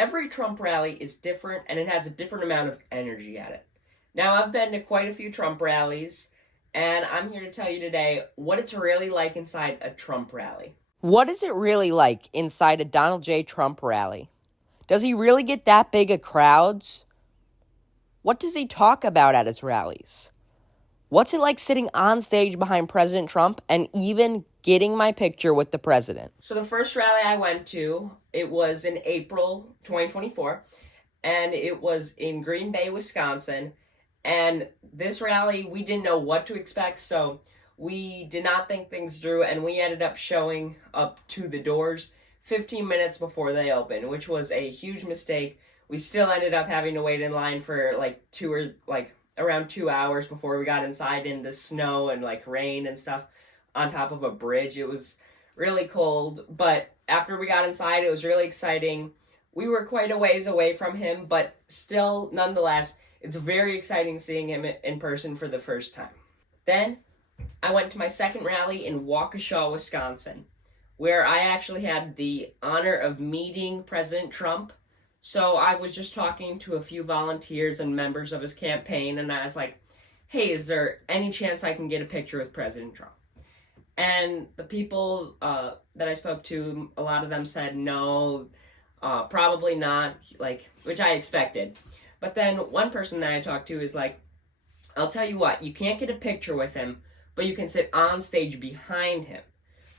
every Trump rally is different and it has a different amount of energy at it. Now, I've been to quite a few Trump rallies, and I'm here to tell you today what it's really like inside a Trump rally. What is it really like inside a Donald J. Trump rally? Does he really get that big of crowds? What does he talk about at his rallies? What's it like sitting on stage behind President Trump and even getting my picture with the president? So the first rally I went to, it was in April 2024, and it was in Green Bay, Wisconsin. And this rally, we didn't know what to expect, so we did not think things through, and we ended up showing up to the doors 15 minutes before they opened, which was a huge mistake. We still ended up having to wait in line for around 2 hours before we got inside in the snow and rain and stuff on top of a bridge. It was really cold, but after we got inside, it was really exciting. We were quite a ways away from him, but still, nonetheless, it's very exciting seeing him in person for the first time. Then, I went to my second rally in Waukesha, Wisconsin, where I actually had the honor of meeting President Trump. So I was just talking to a few volunteers and members of his campaign, and I was like, hey, is there any chance I can get a picture with President Trump? And the people that I spoke to, a lot of them said no, probably not, which I expected. But then one person that I talked to is like, I'll tell you what, you can't get a picture with him, but you can sit on stage behind him.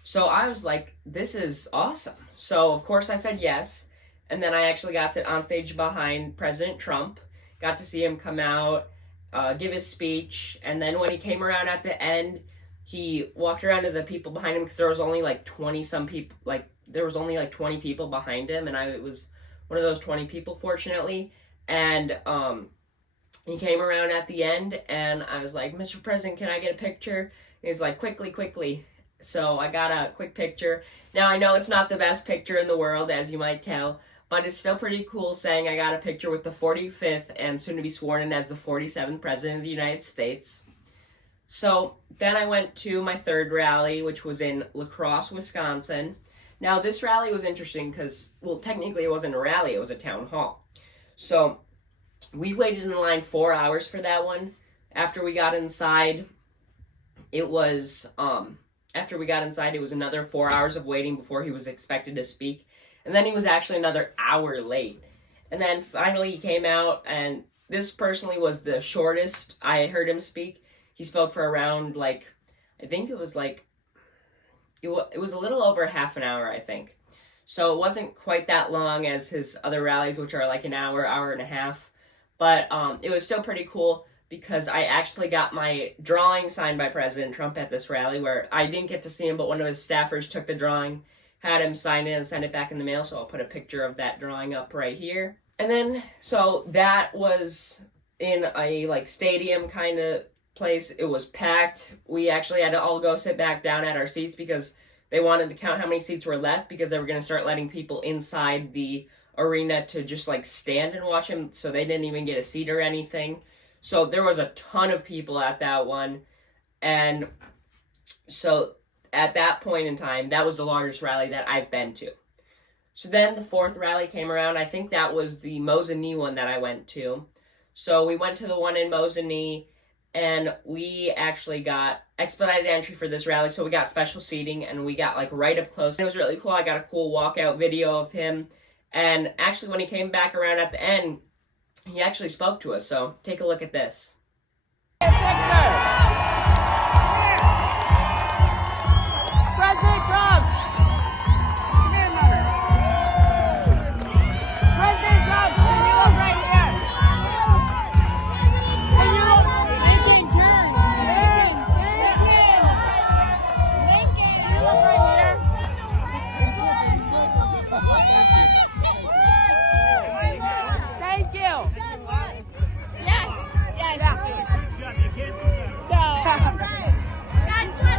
So I was like, this is awesome. So of course I said yes. And then I actually got to sit on stage behind President Trump, got to see him come out, give his speech. And then when he came around at the end, he walked around to the people behind him because there was only 20 people, there was only 20 people behind him. And I was one of those 20 people, fortunately. And he came around at the end, and I was like, Mr. President, can I get a picture? He's like, quickly. So I got a quick picture. Now, I know it's not the best picture in the world, as you might tell, but it's still pretty cool saying I got a picture with the 45th and soon to be sworn in as the 47th President of the United States. So then I went to my third rally, which was in Crosse, Wisconsin. Now, this rally was interesting because, well, technically it wasn't a rally, it was a town hall. So we waited in line 4 hours for that one. After we got inside, it was another 4 hours of waiting before he was expected to speak. And then he was actually another hour late. And then finally he came out, and this personally was the shortest I heard him speak. He spoke for around, I think it was it was a little over half an hour, I think. So it wasn't quite that long as his other rallies, which are an hour and a half. But it was still pretty cool because I actually got my drawing signed by President Trump at this rally, where I didn't get to see him, but one of his staffers took the drawing, had him sign it and send it back in the mail, so I'll put a picture of that drawing up right here. And then, so that was in a stadium kind of place. It was packed. We actually had to all go sit back down at our seats because they wanted to count how many seats were left because they were going to start letting people inside the arena to just stand and watch him, so they didn't even get a seat or anything. So there was a ton of people at that one. And so at that point in time, that was the largest rally that I've been to. So then the fourth rally came around. I think that was the Mosinee one that I went to. So we went to the one in Mosinee, and we actually got expedited entry for this rally, so we got special seating, and we got right up close. It was really cool. I got a cool walkout video of him, and actually when he came back around at the end, he actually spoke to us, so take a look at this. President Trump! President Trump, can you look right here? Can you look? Lincoln, turn. Lincoln. Can you look right here? Thank you. Yes. Good job. You can't do that.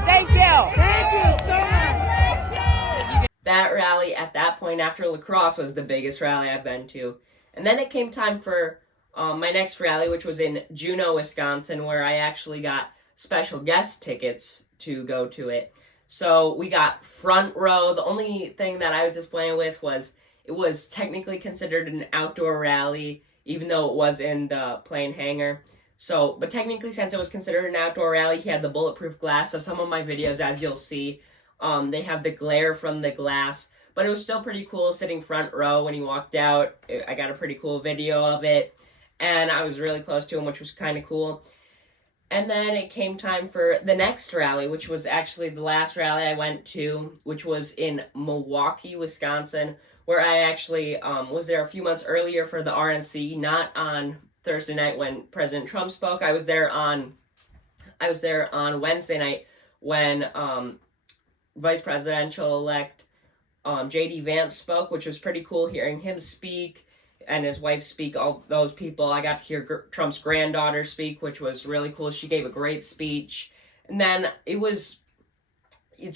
Thank you. Thank you so much. That rally at that point after La Crosse was the biggest rally I've been to. And then it came time for my next rally, which was in Juno, Wisconsin, where I actually got special guest tickets to go to it. So we got front row. The only thing that I was disappointed with was It was technically considered an outdoor rally, even though it was in the plane hangar. So, but technically, since it was considered an outdoor rally, he had the bulletproof glass. So some of my videos, as you'll see, they have the glare from the glass. But it was still pretty cool sitting front row when he walked out. I got a pretty cool video of it. And I was really close to him, which was kind of cool. And then it came time for the next rally, which was actually the last rally I went to, which was in Milwaukee, Wisconsin, where I actually was there a few months earlier for the RNC, not on Thursday night when President Trump spoke. I was there on Wednesday night when Vice Presidential-elect J.D. Vance spoke, which was pretty cool hearing him speak and his wife speak, all those people. I got to hear Trump's granddaughter speak, which was really cool. She gave a great speech. And then it's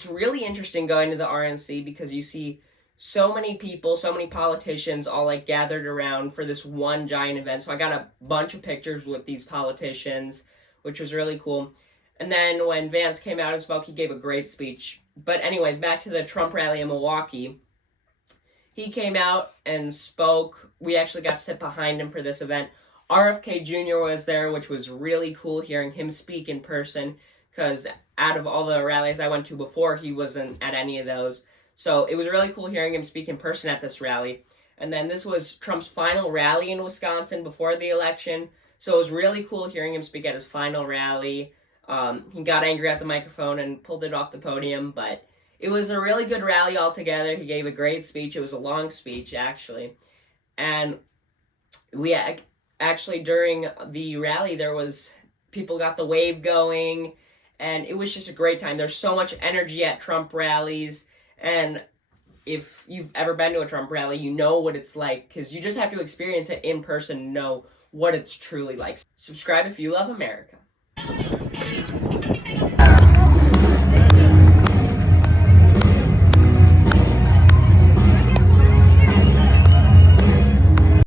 really interesting going to the RNC because you see so many people, so many politicians all like gathered around for this one giant event. So I got a bunch of pictures with these politicians, which was really cool. And then when Vance came out and spoke, he gave a great speech. But anyways, back to the Trump rally in Milwaukee. He came out and spoke. We actually got to sit behind him for this event. RFK Jr. was there, which was really cool hearing him speak in person, because out of all the rallies I went to before, he wasn't at any of those. So it was really cool hearing him speak in person at this rally. And then this was Trump's final rally in Wisconsin before the election. So it was really cool hearing him speak at his final rally. He got angry at the microphone and pulled it off the podium, but it was a really good rally altogether. He gave a great speech. It was a long speech, actually. And we actually, during the rally, people got the wave going, and it was just a great time. There's so much energy at Trump rallies, and if you've ever been to a Trump rally, you know what it's like, because you just have to experience it in person to know what it's truly like. Subscribe if you love America.